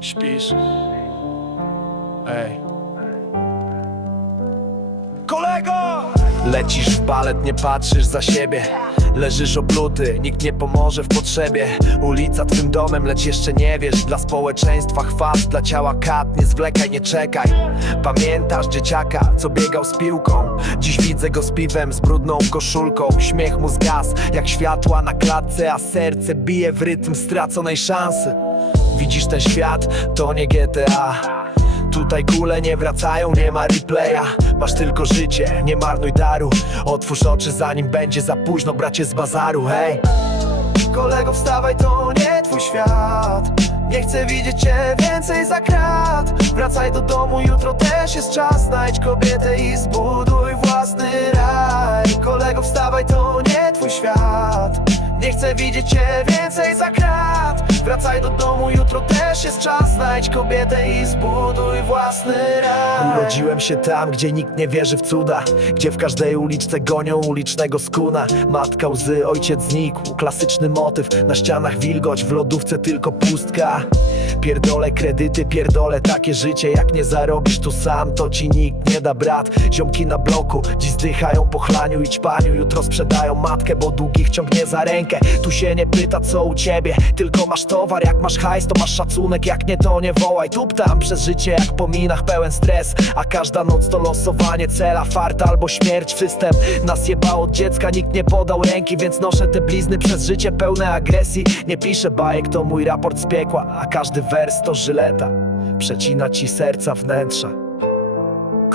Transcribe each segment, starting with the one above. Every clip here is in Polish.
Śpisz? Ej. Kolego! Lecisz w balet, nie patrzysz za siebie. Leżysz obluty, nikt nie pomoże w potrzebie. Ulica twym domem, lecz jeszcze nie wiesz. Dla społeczeństwa chwast, dla ciała kat. Nie zwlekaj, nie czekaj. Pamiętasz dzieciaka, co biegał z piłką. Dziś widzę go z piwem, z brudną koszulką. Śmiech mu zgasł, jak światła na klatce A serce bije w rytm straconej szansy Widzisz ten świat, to nie GTA Tutaj kule nie wracają, nie ma replaya. Masz tylko życie, nie marnuj daru. Otwórz oczy zanim będzie za późno, bracie z bazaru, hej. Kolego wstawaj, to nie twój świat. Nie chcę widzieć cię więcej za krat. Wracaj do domu, jutro też jest czas. Znajdź kobietę i zbuduj własny raj. Kolego wstawaj, to nie twój świat. Nie chcę widzieć cię więcej za krat Wracaj do domu, jutro też jest czas. Znajdź kobietę i zbuduj własny raj. Urodziłem się tam, gdzie nikt nie wierzy w cuda Gdzie w każdej uliczce gonią ulicznego skuna. Matka łzy, ojciec znikł Klasyczny motyw, na ścianach wilgoć W lodówce tylko pustka. Pierdolę kredyty, pierdolę takie życie. Jak nie zarobisz tu sam, to ci nikt nie da brat. Ziomki na bloku, dziś zdychają po chlaniu i ćpaniu. Jutro sprzedają matkę, bo długich ciągnie za rękę. Tu się nie pyta co u ciebie, tylko masz towar Jak masz hajs, to masz szacunek, jak nie to nie wołaj. Tup tam przez życie jak po minach pełen stres A każda noc to losowanie, cela, farta albo śmierć. System Nas jeba od dziecka, nikt nie podał ręki Więc noszę te blizny przez życie pełne agresji. Nie piszę bajek, to mój raport z piekła A każdy wers to żyleta. Przecina ci serca wnętrza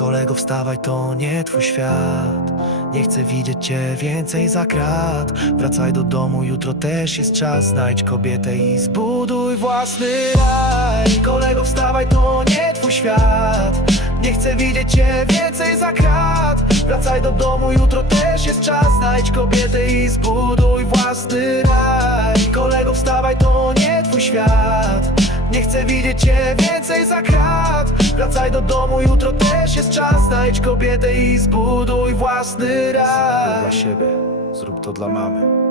Kolego wstawaj, to nie twój świat. Nie chcę widzieć cię więcej za krat. Wracaj do domu, jutro też jest czas. Znajdź kobietę i zbuduj własny raj. Kolego wstawaj, to nie twój świat. Nie chcę widzieć cię więcej za krat. Wracaj do domu, jutro też jest czas. Znajdź kobietę i zbuduj własny raj. Kolego wstawaj, to nie twój świat nie chcę widzieć cię więcej za krat. Wracaj do domu, jutro też jest czas. Znajdź kobietę i zbuduj własny raj. Zrób dla siebie, zrób to dla mamy